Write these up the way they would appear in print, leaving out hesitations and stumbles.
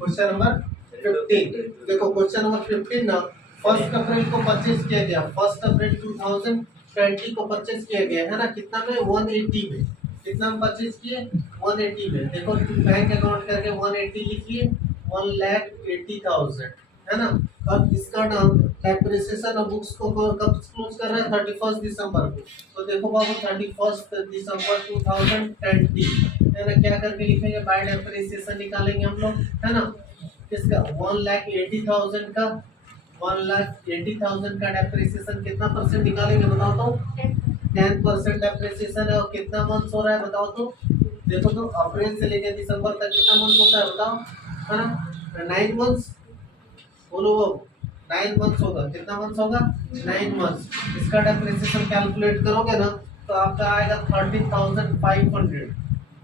Question number 15। देखो question number 15 ना, 1 अप्रैल को परचेज किया गया, 1 अप्रैल 2020 को परचेज किया गया है ना, कितना में 180 में, कितना में परचेज किए 180 में। देखो बैंक अकाउंट करके 180 लिखिए, 1,80,000 है ना। अब इसका नाम डेप्रिसिएशन ऑफ बुक्स को कब क्लोज कर रहा है, 31 दिसंबर को। तो देखो बाबू 31 दिसंबर 2020 है ना, क्या करके लिखेंगे, बाय डेप्रिसिएशन निकालेंगे हम लोग है ना। किसका 1,80,000 का, 1,80,000 का डेप्रिसिएशन कितना परसेंट निकालेंगे बताओ तो, 10% डेप्रिसिएशन है। और कितना मंथ हो रहा है बताओ तो, देखो तो अप्रैल से लेकर दिसंबर तक कितना मंथ होता है बताओ, है ना 9 मंथ्स। बोलो वो 9 मंथ्स होगा, कितना मंथ्स होगा 9 मंथ्स। इसका डेप्रिसिएशन कैलकुलेट करोगे ना तो आपका आएगा 13,500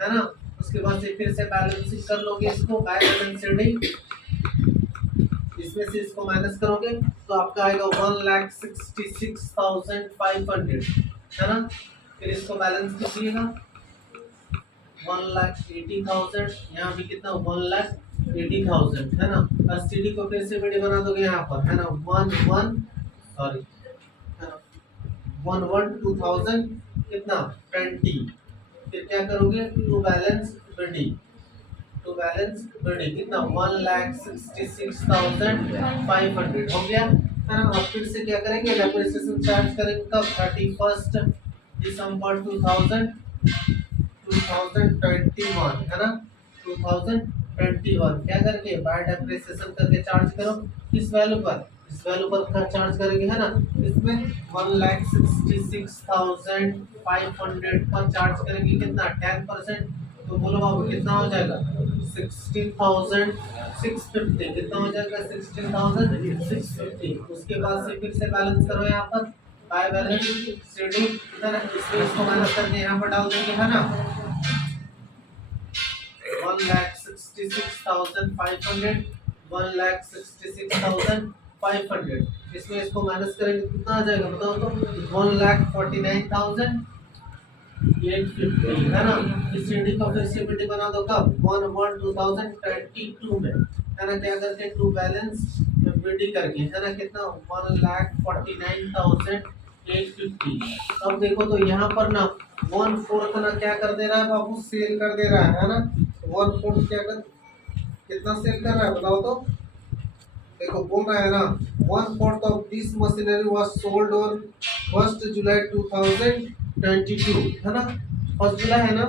है ना। उसके बाद से फिर से बैलेंसिंग कर लोगे इसको, बाय बैलेंस शीट, इसमें से इसको माइनस करोगे तो आपका आएगा 1,66,500 है ना। फिर इसको बैलेंस कीजिएगा 1,80,000, यहाँ भी कितना 1,80,000 है ना। एसटीडी को फिर से बड़ी बना दोगे यहाँ पर है ना, 11 कितना 20। फिर क्या करोगे टू बैलेंस बडी, टू बैलेंस बडी कितना 1,66,500 हो गया है ना। अब फिर से क्या करेंगे, डेप्रिसिएशन चार्ज करेंगे कब, 31 दिसंबर 2021 है ना, 2021 क्या करके बाय डेप्रिसिएशन करके चार्ज करो, किस वैल्यू पर, इस वैल्यू पर का चार्ज करेंगे है ना। इसमें 1,66,500 पर चार्ज करेंगे कितना 10%। तो बोलो बाबू कितना हो जाएगा 16,650, कितना हो जाएगा 16,650। उसके बाद से फिर से बैलेंस करो यहाँ पर, बाय बैलेंस शेड्यूल इधर इसको माइनस करके यहाँ पर डाल देंगे है ना, 1,66,500, 1,66,500। इसमें इसको माइनस करेंगे कितना आ जाएगा बताओ तो, 1,49,850 है ना। इस सीढ़ी को फिर से बीटी बना दो कब, 1/1/2022 में है ना, क्या करके टू बैलेंस बीटी करके है ना, कितना 1,49,850। अब देखो तो यहाँ पर ना 1/4 ना क्या कर दे रहा है बाबू, सेल कर दे रहा है ना। 1/4 क्या कर, कितना सेल कर रहा है बताओ तो, देखो बोल रहा है ना 1/4 of this machinery was sold on 1 जुलाई 2022 है ना, 1 जुलाई है ना,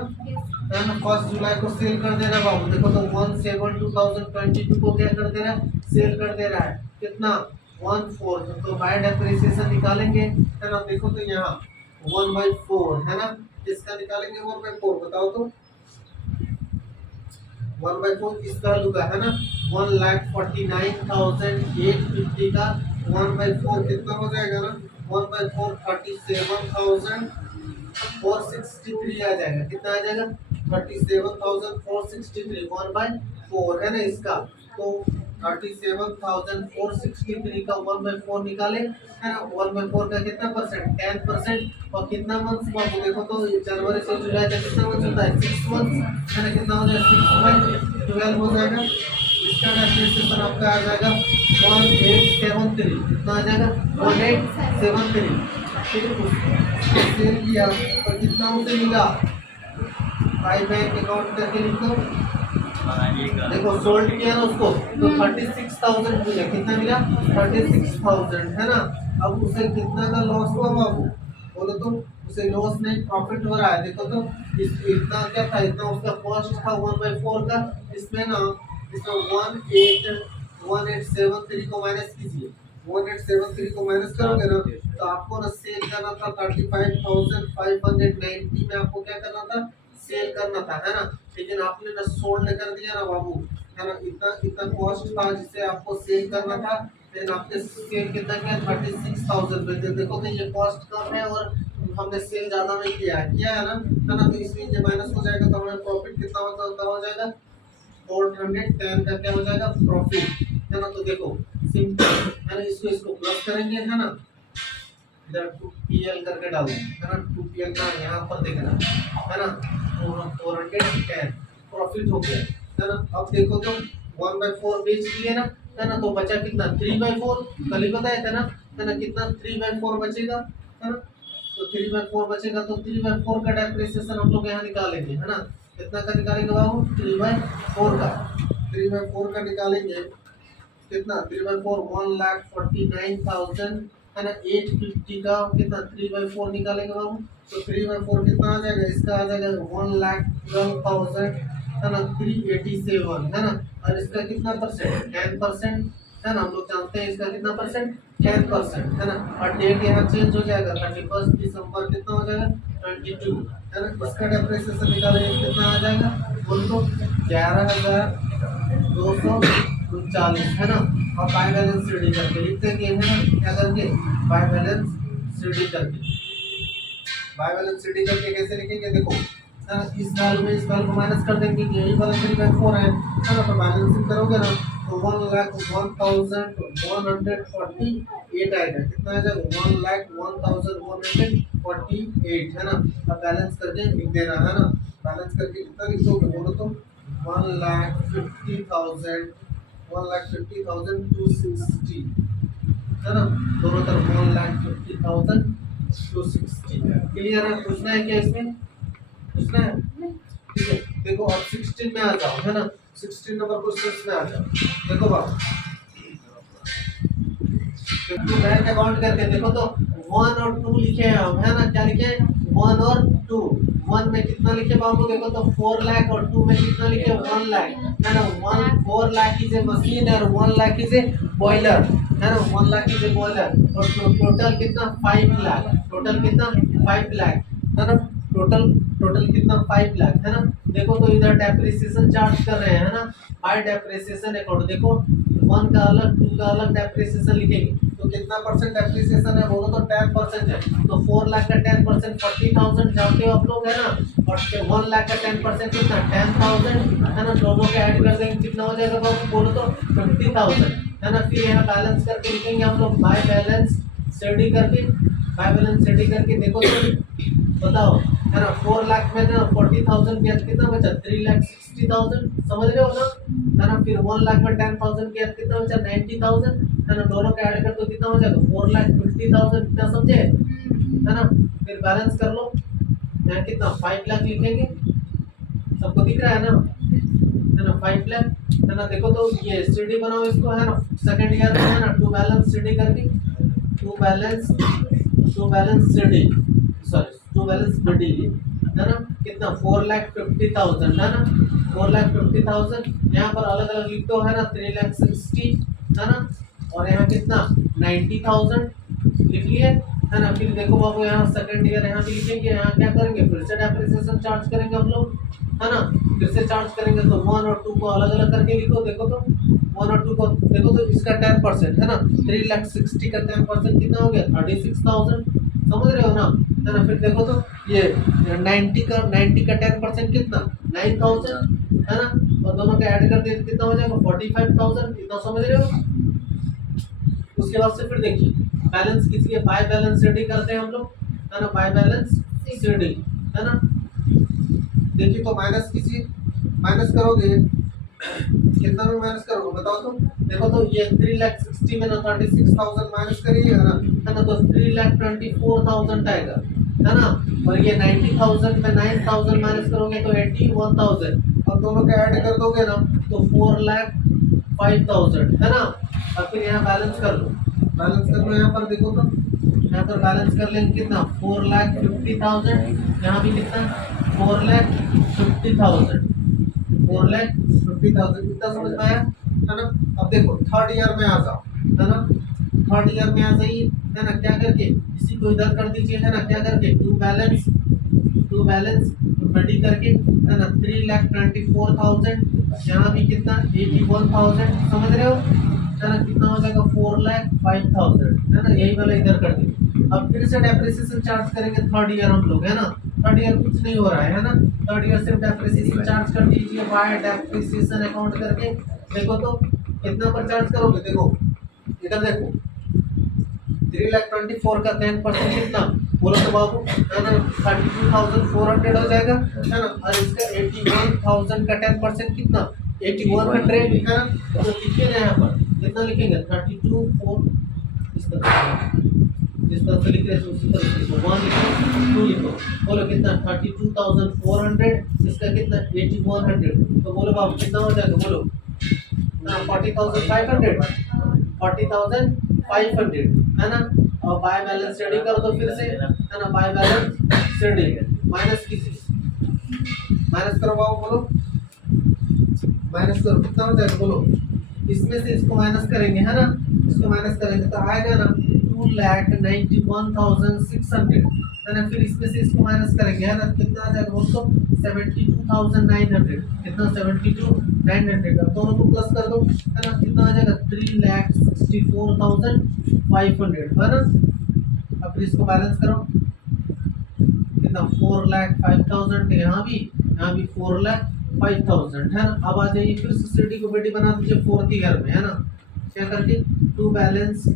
है ना 1 जुलाई को सेल कर दे रहा है बाबू। देखो तो 1/7/2022 को क्या कर दे रहा है, सेल कर दे रहा है कितना 1/4। तो बाय डेप्रिसिएशन निकालेंगे है ना, देखो तो यहाँ 1/4 है ना, किसका निकालेंगे 1/4 बताओ तो, 1/4 इस वैल्यू का है ना, 1,49,850 का 1/4 कितना हो जाएगा ना, 1/4 37,463 आ जाएगा, कितना आ जाएगा 37,463 1/4 है ना इसका। तो 37,463 का 1/4 निकाले है ना, 1/4 का कितना परसेंट 10%। और कितना मंथ बाबू देखो तो, जनवरी से जुलाई तक कितना मंथ होता है 6 मंथ है ना, कितना हो जाएगा 6/12 हो जाएगा। इसका डेप्रिसिएशन आपका आ जाएगा 1873, कितना आ जाएगा 1873। फिर उसको सेल किया तो कितना उसे मिला, बाय बैंक अकाउंट करके लिखो, देखो सोल्ड किया ना उसको तो 36,000 मिला, कितना मिला 36,000 है ना। अब उसे कितना का लॉस हुआ बाबू, बोलो तो उसे लॉस नहीं प्रॉफिट हो रहा है। देखो तो इतना क्या था, इतना उसका कॉस्ट था 1/4 का, इसमें ना इसमें 1,873 को माइनस कीजिए, 1,873 को माइनस करोगे ना तो आपको ना सेल करना था 35,590 में, आपको क्या करना था सेल करना था है ना। लेकिन आपने ना सोल्ड कर दिया ना बाबू है ना, इतना इतना कॉस्ट था जिसे आपको सेल करना था, लेकिन आपने सेल कितना किया 36,000 पे। देखो तो ये कॉस्ट कम है और हमने सेल ज्यादा में किया है ना, तो इसलिए ये माइनस हो जाएगा, तो हमारा प्रॉफिट कितना हो जाएगा 410 का क्या हो जाएगा प्रॉफिट है ना। तो देखो सिंपल है ना, इसको प्लस करेंगे है ना, इधर 2PL करके डाल देंगे है ना, 2PL का यहाँ पर देखना है ना, 410 प्रॉफिट हो गया है ना। अब देखो तो 1/4 बेच दिए ना, है ना, तो बचा कितना 3/4, कल ही बताया था ना, है ना, कितना 3/4 बचेगा, है ना, तो 3/4 बचेगा, तो 3/4 का डेप्रिसिएशन हम लोग यहाँ निकालेंगे, है ना, कितना का निकालेंगे बाबू, 3/4 का, 3/4 का निकालेंगे, कितना 3/4 1,49,000, है ना, 850 का कितना 3/4 निकालेंगे बाबू, तो 3/4 कितना आ जाएगा, इसका आ जाएगा 1,12,000, है ना, 387, है ना, और इसका कितना परसेंट 10%, है ना, हम लोग जानते हैं इसका कितना परसेंट 10%, है ना, और डेट यहाँ चेंज हो जाएगा 31 दिसंबर कितना हो जाएगा 22, है ना, इसका डेप्रिसिएशन निकालेंगे कितना आ जाएगा बोल तो 11,239, है ना, और बाय बैलेंस रेडी करके लिख देंगे, है ना, क्या करके बाय बैलेंस रेडी करके, बाय बैलेंस रेडी करके कैसे लिखेंगे देखो, है ना, इस साल में इस साल को माइनस कर देंगे, यही वाला 3/4 है ना, तो बैलेंसिंग करोगे ना तो 1,01,148 आएगा, कितना आ जाएगा 1,01,148, है ना, अब बैलेंस करके लिख देना, है ना, बैलेंस करके कितना लिख दोगे बोलो तो 1,50,000 1,50,260, है ना, दोनों तरफ 1,50,260, क्लियर है, पूछना है क्या इसमें, पूछना है, ठीक है, देखो अब 16 में आ जाओ, है ना, 16 नंबर क्वेश्चन में आ जाओ, देखो बाबू बैंक अकाउंट करके देखो तो 1 और 2 लिखे हैं हम, है ना, क्या लिखे 1 और 2, 1 में कितना लिखे बाबू देखो तो 4 लाख, और 2 में कितना लिखे 1 लाख, है ना, 4 लाख इज ए मशीन और 1 लाख इज ए बॉयलर, है ना, 1 लाख इज ए बॉयलर, और टोटल कितना 5 लाख, टोटल कितना 5 लाख, है ना, टोटल कितना 5 लाख, है ना, देखो तो इधर डेप्रिसिएशन चार्ज कर रहे हैं, है ना, हाई डेप्रिसिएशन अकाउंट देखो 1 का अलग 2 का अलग डेप्रिसिएशन लिखेंगे, तो कितना परसेंट डेप्रिसिएशन है बोलो तो 10% है, तो 4 लाख का 10% 40,000 जानते हो आप लोग, है ना, और 1 लाख का 10% कितना 10,000, है ना, दोनों के ऐड कर देंगे कितना हो जाएगा बाबू बोलो तो 50,000, है ना, फिर यहाँ बैलेंस करके लिखेंगे हम लोग बाय बैलेंस रेडी करके, बाय बैलेंस रेडी करके देखो तो बताओ, है ना, 4 लाख में ना 40,000 ब्याज कितना बचा 3,60,000, समझ रहे हो ना, है ना, फिर 1 लाख में 10,000 ब्याज कितना बचा 90,000, है ना, दोनों का ऐड कर तो कितना हो जाएगा 4,50,000, कितना समझे, है ना, फिर बैलेंस कर लो, यहाँ कितना 5 लाख लिखेंगे, सबको दिख रहा है ना, 5 लाख, है ना, देखो तो ये सीडी बनाओ इसको, है ना, सेकंड ईयर में, है ना, टू बैलेंस सीडी करके, to balance CD, sorry to balance BD, है ना, कितना 4,50,000, है ना, 4,50,000, यहाँ पर अलग अलग लिख दो, है ना, 3,60,000, है ना, और यहाँ कितना 90,000 लिख लिए, है ना, फिर देखो बाबू यहाँ सेकंड ईयर यहाँ भी लिखेंगे, यहाँ क्या करेंगे फिर से डेप्रिसिएशन चार्ज करेंगे हम लोग, है ना, फिर से चार्ज करेंगे, तो 1 और 2 को अलग अलग करके लिखो, देखो तो 1 और 2 को देखो तो इसका 10%, है ना, 3,60,000 का 10% कितना हो गया 36,000, समझ रहे हो ना, है ना, फिर देखो तो ये 90 का 10% कितना 9,000, है ना, और दोनों का ऐड कर दिए तो कितना हो जाएगा 45,000, इतना समझ रहे हो, उसके बाद से फिर देखिए बैलेंस किसी के बाय बैलेंस रेडी करते हैं हम लोग, है ना, बाय बैलेंस रेडी, है ना, देखिए तो माइनस करोगे कितना में माइनस करोगे बताओ तो, देखो तो ये 3,60,000 में ना 36,000 माइनस करिए, है ना, तो 3,24,000 आएगा, है ना, और ये 90,000 में 9,000 माइनस करोगे तो 81,000, और दोनों का ऐड कर दोगे ना तो 4,05,000, है ना, और फिर यहाँ बैलेंस कर लो, यहाँ पर देखो तो यहाँ पर बैलेंस कर लेंगे कितना 4,50,000, यहाँ भी कितना 4,50,000, 4,50,000, कितना समझ में आया, है ना, अब देखो थर्ड ईयर में आ जाओ, है ना, थर्ड ईयर में आ जाइए, है ना, क्या करके इसी को इधर कर दीजिए, है ना, क्या करके टू बैलेंस रेडी करके, है ना, 3,24,000, यहाँ भी कितना 81,000, समझ रहे हो, है ना, कितना हो जाएगा 4,05,000, है ना, यही वाला इधर कर दीजिए, अब फिर से डेप्रिसिएशन चार्ज करेंगे थर्ड ईयर हम लोग, है ना, थर्ड ईयर कुछ नहीं हो रहा है ना, थर्ड ईयर सिर्फ डेप्रिसिएशन चार्ज कर दीजिए बाय डेप्रिसिएशन अकाउंट करके, देखो तो कितना पर चार्ज करोगे, देखो इधर देखो 3,24,000 का 10% कितना बोलो तो बाबू, है ना, 32,400 हो जाएगा, है ना, और इसका 81,000 का 10% कितना 8100 है ना, तो लिखिए ना यहाँ पर कितना लिखेंगे 32 4 इस तरह जिस तरह से लिख रहे हैं उसी तरह से लिखो 1 लिखो 2 लिखो। बोलो कितना 32,400 इसका कितना 8100 तो बोलो बाबू कितना हो जाएगा बोलो 40,500 40,500 है ना। और बाय बैलेंस स्टडी कर दो फिर से है ना, बाय बैलेंस स्टडी माइनस किसी माइनस करो बाबू बोलो माइनस करो कितना हो जाएगा बोलो। इसमें से इसको माइनस करेंगे है ना, इसको माइनस करेंगे तो आएगा ना 2,91,600 है ना। फिर इसमें से इसको माइनस करेंगे है ना, कितना आ जाएगा बोलो 72,900 कितना 72,900 अब दोनों को प्लस कर दो है ना, कितना आ जाएगा 3,64,500 है ना। अब फिर इसको बैलेंस करो कितना 4,05,000 यहाँ भी 4,05,000 है ना। अब आ जाइए फिर से सीडी को बेटी बना दीजिए फोर्थ ईयर में है ना, क्या करके टू बैलेंस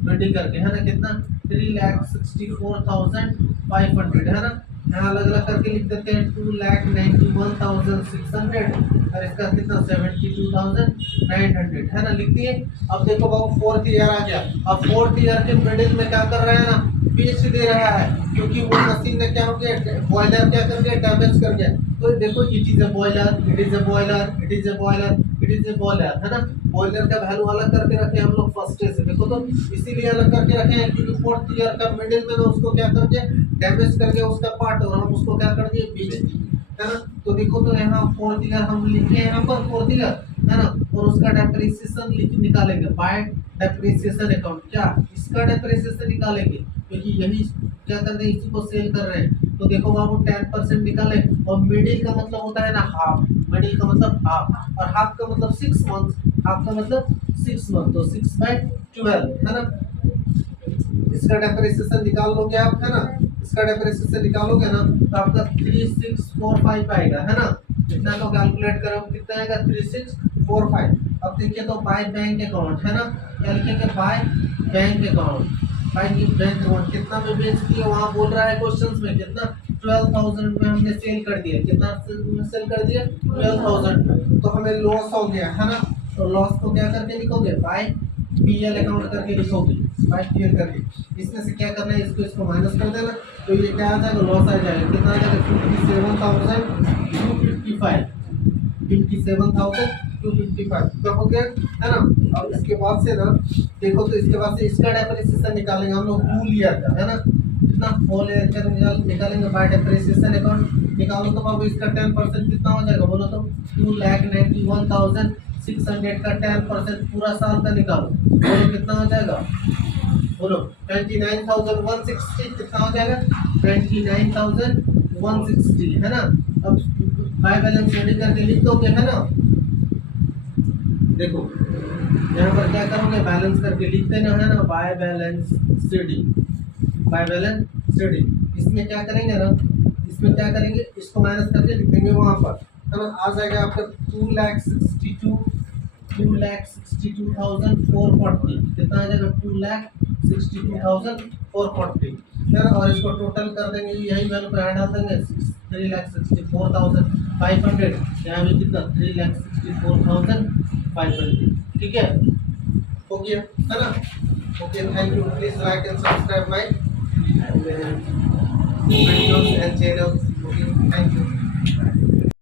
बेटी करके है ना, कितना 3,64,500 है ना। यहाँ अलग अलग करके लिख देते हैं 2,91,600 और इसका कितना 72,900 है ना, लिख दिए। अब देखो बाबू फोर्थ ईयर आ गया। अब फोर्थ ईयर के मिडिल में क्या कर रहा है ना, बेच दे रहा है क्योंकि वो मशीन ने क्या हो गया बॉयलर क्या कर दिया डैमेज कर गया। तो देखो it is a boiler it is a boiler it is a boiler it is a boiler है ना। बॉयलर का वैल्यू अलग करके रखे हम लोग फर्स्ट से देखो, तो इसीलिए अलग करके रखे हैं क्योंकि फोर्थ ईयर का मिडिल में ना उसको क्या कर दिया डैमेज करके उसका पार्ट और हम उसको क्या कर दिए बेच दिए है ना। तो देखो तो यहाँ फोर्थ ईयर हम लिखे यहाँ पर फोर्थ ईयर है ना, और उसका डेप्रिसिएशन निकालेंगे बाय डेप्रिसिएशन अकाउंट। क्या इसका डेप्रिसिएशन निकालेंगे क्योंकि यही क्या कर रहे हैं इसी को सेल कर रहे हैं। तो देखो बाबू 10% निकाले और मिडिल का मतलब होता है ना हाफ, मिडिल का मतलब हाफ और हाफ का मतलब 6 मंथ, हाफ का मतलब 6 मंथ तो 6/12 है ना। इसका डेप्रिसिएशन निकाल लोगे आप है ना, इसका डेप्रिसिएशन निकालोगे ना तो आपका 3645 आएगा है ना। इतना तो कैलकुलेट करो कितना आएगा 3645। अब देखिए तो बाय बैंक अकाउंट है ना, क्या लिखेंगे by bank account. By bank account कितना में बेच दिया वहाँ बोल रहा है क्वेश्चंस में कितना 12,000 में हमने सेल कर दिया, कितना सेल कर दिया 12,000 में। तो हमें लॉस हो गया है ना, तो लॉस को क्या करके लिखोगे बाय पीएल अकाउंट करके लिखोगे बाय पीएल करके। इसमें से क्या करना है इसको माइनस कर देना तो ये क्या आ जाएगा लॉस आ जाएगा कितना आ जाएगा 57,255 तो हो गया है ना। अब इसके बाद से ना देखो तो इसके बाद से इसका डेप्रिसिएशन निकालेंगे हम लोग फुल ईयर का है ना, कितना फुल ईयर का निकालेंगे बाय डेप्रिसिएशन अकाउंट। निकालो तो बाबू इसका 10% कितना हो जाएगा बोलो तो 2,91,600 का 10% पूरा साल का निकालो बोलो कितना हो जाएगा बोलो 29,160 कितना हो जाएगा 29,160 है ना। अब बाय बैलेंस रेडी करके लिख दोगे है ना। देखो यहाँ पर क्या करोगे बैलेंस करके लिख देना है ना, by balance study by balance study. इसमें क्या करेंगे ना, इसमें क्या करेंगे इसको माइनस करके लिख देंगे वहाँ पर है ना। आ जाएगा आपका 2,62,440 कितना आ जाएगा 2,62,440 है ना। और इसको टोटल कर देंगे यही वैल्यू पर ऐड डाल देंगे 3,64,500 यहाँ भी कितना 3,64,500 ठीक है हो गया है ना। Okay thank you please like and subscribe my videos and channel. Okay thank you.